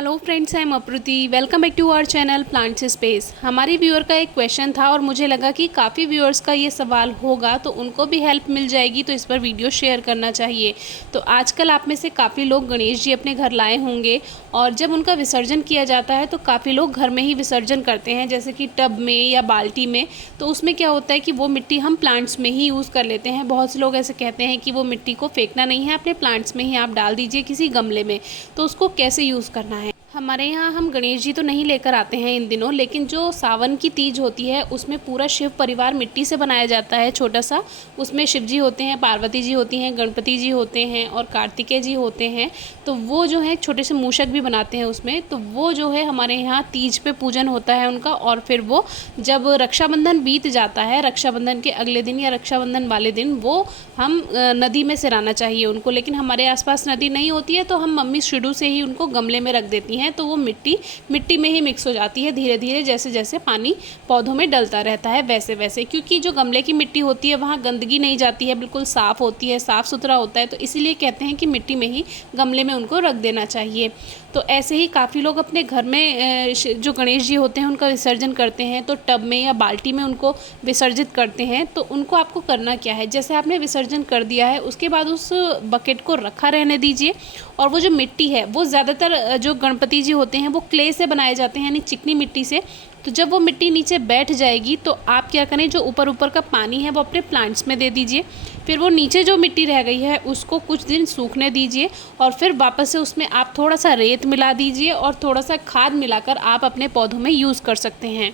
Hello friends, I am Apruti. Welcome back to our channel plants space. हमारी viewer का एक question था और मुझे लगा कि काफ़ी व्यूअर्स का ये सवाल होगा तो उनको भी हेल्प मिल जाएगी, तो इस पर वीडियो शेयर करना चाहिए। तो आजकल आप में से काफ़ी लोग गणेश जी अपने घर लाए होंगे और जब उनका विसर्जन किया जाता है तो काफ़ी लोग घर में ही विसर्जन करते हैं, जैसे कि टब में या बाल्टी में। तो उसमें क्या होता है कि वो मिट्टी हम प्लांट्स में ही यूज़ कर लेते हैं। बहुत से लोग ऐसे कहते हैं कि वो मिट्टी को फेंकना नहीं है, अपने प्लांट्स में ही आप डाल दीजिए किसी गमले में। तो उसको कैसे यूज़ करना है। हमारे यहाँ हम गणेश जी तो नहीं लेकर आते हैं इन दिनों, लेकिन जो सावन की तीज होती है उसमें पूरा शिव परिवार मिट्टी से बनाया जाता है छोटा सा। उसमें शिव जी होते हैं, पार्वती जी होती हैं, गणपति जी होते हैं और कार्तिकेय जी होते हैं। तो वो जो है छोटे से मूषक भी बनाते हैं उसमें। तो वो जो है हमारे यहाँ तीज पे पूजन होता है उनका। और फिर वो जब रक्षाबंधन बीत जाता है, रक्षाबंधन के अगले दिन या रक्षाबंधन वाले दिन वो हम नदी में सिराना चाहिए उनको। लेकिन हमारे आसपास नदी नहीं होती है तो हम मम्मी शुरू से ही उनको गमले में रख देती हैं, तो वो मिट्टी में ही मिक्स हो जाती है धीरे धीरे। जैसे जैसे पानी पौधों में डलता रहता है वैसे वैसे, क्योंकि जो गमले की मिट्टी होती है वहाँ गंदगी नहीं जाती है, बिल्कुल साफ़ होती है, साफ़ सुथरा होता है। तो इसीलिए कहते हैं कि मिट्टी में ही गमले में उनको रख देना चाहिए। तो ऐसे ही काफ़ी लोग अपने घर में जो गणेश जी होते हैं उनका विसर्जन करते हैं तो टब में या बाल्टी में उनको विसर्जित करते हैं। तो उनको आपको करना क्या है, जैसे आपने विसर्जन कर दिया है उसके बाद उस बकेट को रखा रहने दीजिए। और वो जो मिट्टी है वो ज़्यादातर जो गणपति जी होते हैं वो क्ले से बनाए जाते हैं, यानी चिकनी मिट्टी से। तो जब वो मिट्टी नीचे बैठ जाएगी तो आप क्या करें, जो ऊपर ऊपर का पानी है वो अपने प्लांट्स में दे दीजिए। फिर वो नीचे जो मिट्टी रह गई है उसको कुछ दिन सूखने दीजिए और फिर वापस से उसमें आप थोड़ा सा रेत मिला दीजिए और थोड़ा सा खाद मिलाकर आप अपने पौधों में यूज़ कर सकते हैं।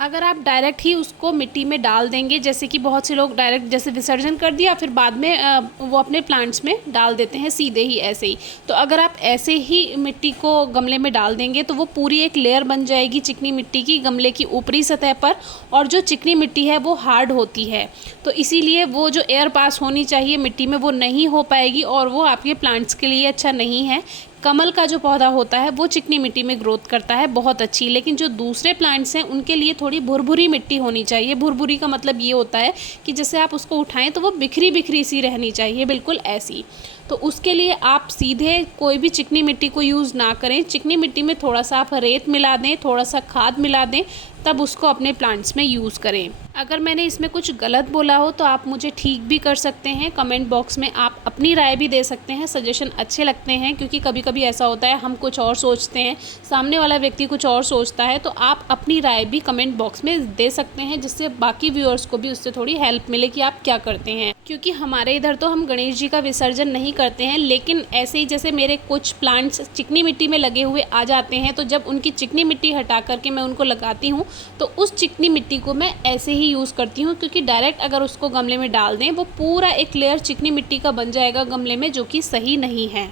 अगर आप डायरेक्ट ही उसको मिट्टी में डाल देंगे, जैसे कि बहुत से लोग डायरेक्ट जैसे विसर्जन कर दिया फिर बाद में वो अपने प्लांट्स में डाल देते हैं सीधे ही ऐसे ही। तो अगर आप ऐसे ही मिट्टी को गमले में डाल देंगे तो वो पूरी एक लेयर बन जाएगी चिकनी मिट्टी की गमले की ऊपरी सतह पर। और जो चिकनी मिट्टी है वो हार्ड होती है, तो इसीलिए वो जो एयर पास होनी चाहिए मिट्टी में वो नहीं हो पाएगी और वो आपके प्लांट्स के लिए अच्छा नहीं है। कमल का जो पौधा होता है वो चिकनी मिट्टी में ग्रोथ करता है बहुत अच्छी, लेकिन जो दूसरे प्लांट्स हैं उनके लिए थोड़ी भुरभुरी मिट्टी होनी चाहिए। भुरभुरी का मतलब ये होता है कि जैसे आप उसको उठाएं तो वो बिखरी बिखरी सी रहनी चाहिए, बिल्कुल ऐसी। तो उसके लिए आप सीधे कोई भी चिकनी मिट्टी को यूज़ ना करें। चिकनी मिट्टी में थोड़ा सा आप रेत मिला दें, थोड़ा सा खाद मिला दें, तब उसको अपने प्लांट्स में यूज़ करें। अगर मैंने इसमें कुछ गलत बोला हो तो आप मुझे ठीक भी कर सकते हैं, कमेंट बॉक्स में आप अपनी राय भी दे सकते हैं। सजेशन अच्छे लगते हैं क्योंकि कभी कभी ऐसा होता है हम कुछ और सोचते हैं, सामने वाला व्यक्ति कुछ और सोचता है। तो आप अपनी राय भी कमेंट बॉक्स में दे सकते हैं जिससे बाकी व्यूअर्स को भी उससे थोड़ी हेल्प मिले कि आप क्या करते हैं। क्योंकि हमारे इधर तो हम गणेश जी का विसर्जन नहीं करते हैं, लेकिन ऐसे ही जैसे मेरे कुछ प्लांट्स चिकनी मिट्टी में लगे हुए आ जाते हैं तो जब उनकी चिकनी मिट्टी हटा करके मैं उनको लगाती हूँ तो उस चिकनी मिट्टी को मैं ऐसे ही यूज़ करती हूँ। क्योंकि डायरेक्ट अगर उसको गमले में डाल दें वो पूरा एक लेयर चिकनी मिट्टी का बन जाएगा गमले में, जो कि सही नहीं है।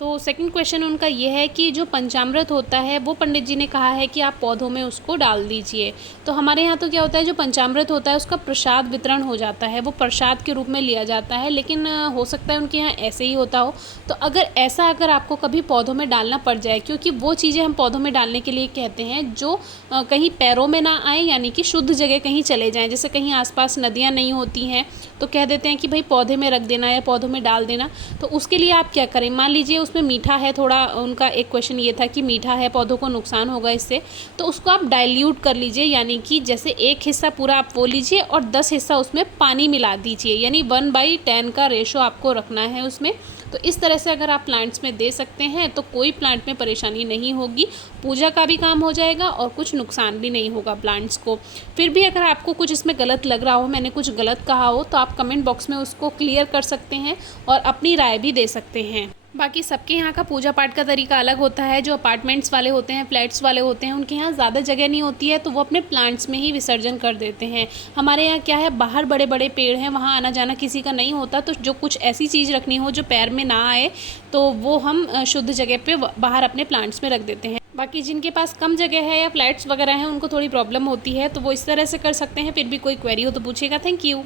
तो सेकंड क्वेश्चन उनका ये है कि जो पंचामृत होता है वो पंडित जी ने कहा है कि आप पौधों में उसको डाल दीजिए। तो हमारे यहाँ तो क्या होता है, जो पंचामृत होता है उसका प्रसाद वितरण हो जाता है, वो प्रसाद के रूप में लिया जाता है। लेकिन हो सकता है उनके यहाँ ऐसे ही होता हो। तो अगर आपको कभी पौधों में डालना पड़ जाए, क्योंकि वो चीज़ें हम पौधों में डालने के लिए कहते हैं जो कहीं पैरों में ना आए, यानी कि शुद्ध जगह कहीं चले जाएँ। जैसे कहीं आसपास नदियाँ नहीं होती हैं तो कह देते हैं कि भाई पौधे में रख देना या पौधों में डाल देना। तो उसके लिए आप क्या करें, मान लीजिए उसमें मीठा है थोड़ा, उनका एक क्वेश्चन ये था कि मीठा है, पौधों को नुकसान होगा इससे। तो उसको आप डाइल्यूट कर लीजिए, यानी कि जैसे एक हिस्सा पूरा आप वो लीजिए और 10 हिस्सा उसमें पानी मिला दीजिए, यानी 1/10 का रेशो आपको रखना है उसमें। तो इस तरह से अगर आप प्लांट्स में दे सकते हैं तो कोई प्लांट में परेशानी नहीं होगी, पूजा का भी काम हो जाएगा और कुछ नुकसान भी नहीं होगा प्लांट्स को। फिर भी अगर आपको कुछ इसमें गलत लग रहा हो, मैंने कुछ गलत कहा हो, तो आप कमेंट बॉक्स में उसको क्लियर कर सकते हैं और अपनी राय भी दे सकते हैं। बाकी सबके यहाँ का पूजा पाठ का तरीका अलग होता है। जो अपार्टमेंट्स वाले होते हैं, फ्लैट्स वाले होते हैं, उनके यहाँ ज़्यादा जगह नहीं होती है तो वो अपने प्लांट्स में ही विसर्जन कर देते हैं। हमारे यहाँ क्या है, बाहर बड़े बड़े पेड़ हैं, वहाँ आना जाना किसी का नहीं होता। तो जो कुछ ऐसी चीज़ रखनी हो जो पैर में ना आए तो वो हम शुद्ध जगह पे बाहर अपने प्लांट्स में रख देते हैं। बाकी जिनके पास कम जगह है या फ्लैट्स वगैरह हैं उनको थोड़ी प्रॉब्लम होती है तो वो इस तरह से कर सकते हैं। फिर भी कोई क्वेरी हो तो पूछिएगा। Thank you.